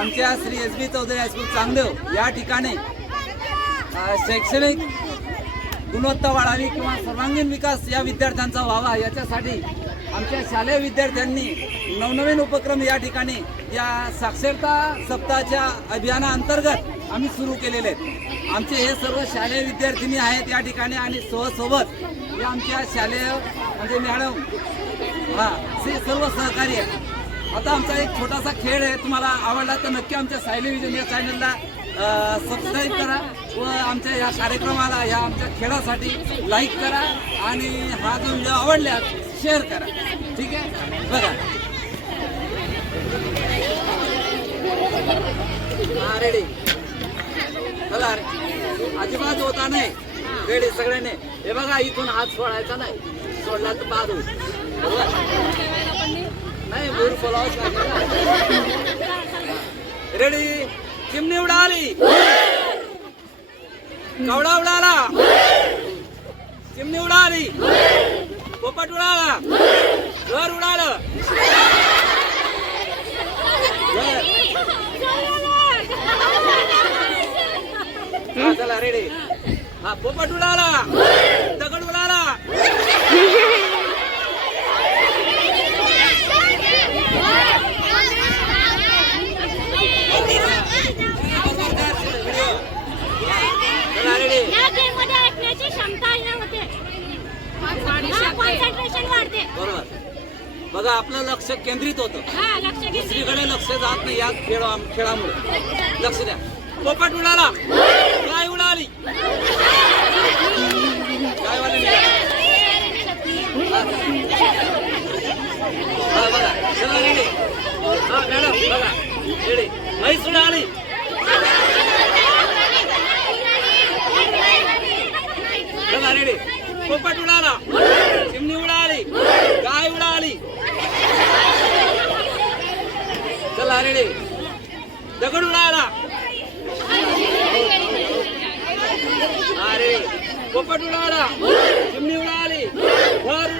आमच्या Shri S B Chaudhari high school Changdev या ठिकाणी शैक्षणिक गुणवत्ता वाढावी किंवा सर्वांगीण विकास या विद्यार्थ्यांचा व्हावा याच्यासाठी आमच्या शालेय विद्यार्थ्यांनी नवनवीन उपक्रम या ठिकाणी या साक्षरता सप्ताहाच्या अभियानाअंतर्गत आम्ही सुरू केलेले आहेत. आमचे हे सर्व शालेय विद्यार्थिनी आहेत या ठिकाणी आणि सहसोबत या आमच्या शालेय म्हणजे मॅडम हा ते सर्व सहकारी आहेत. आता आमचा एक छोटासा खेळ आहे तुम्हाला आवडला तर नक्की आमच्या सायली विजन या चॅनलला सबस्क्राईब करा व आमच्या या कार्यक्रमाला या आमच्या खेळासाठी लाईक करा आणि हा जो व्हिडिओ आवडल्यास शेअर करा. ठीक आहे? बघा. रेडी चला रे अजिबात होता नाही. रेडी सगळ्यांनी. हे बघा इथून हात सोडायचा नाही. सोडला तर बाद होईल बरोबर? रेडी चिमणी उडाली कवडा उडाला चिमणी उडाली पोपट उडाला घर उडालं चला रेडी हा पोपट उडाला चला रेडी या गेममध्ये ऐकण्याची क्षमता हे होते कॉन्सन्ट्रेशन वाढते. बरोबर. बघा आपलं लक्ष केंद्रित होतं. हा लक्ष दुसरीकडे लक्ष जात नाही या खेळ खेळामुळे. लक्ष द्या. पोपट उडाला. काय उडाली. काय वाले हा बघा चला रेडी हा मॅडम बघा. रेडी म्हैस उडाली. चला रेडी पोपट उडाला. दुला कमी व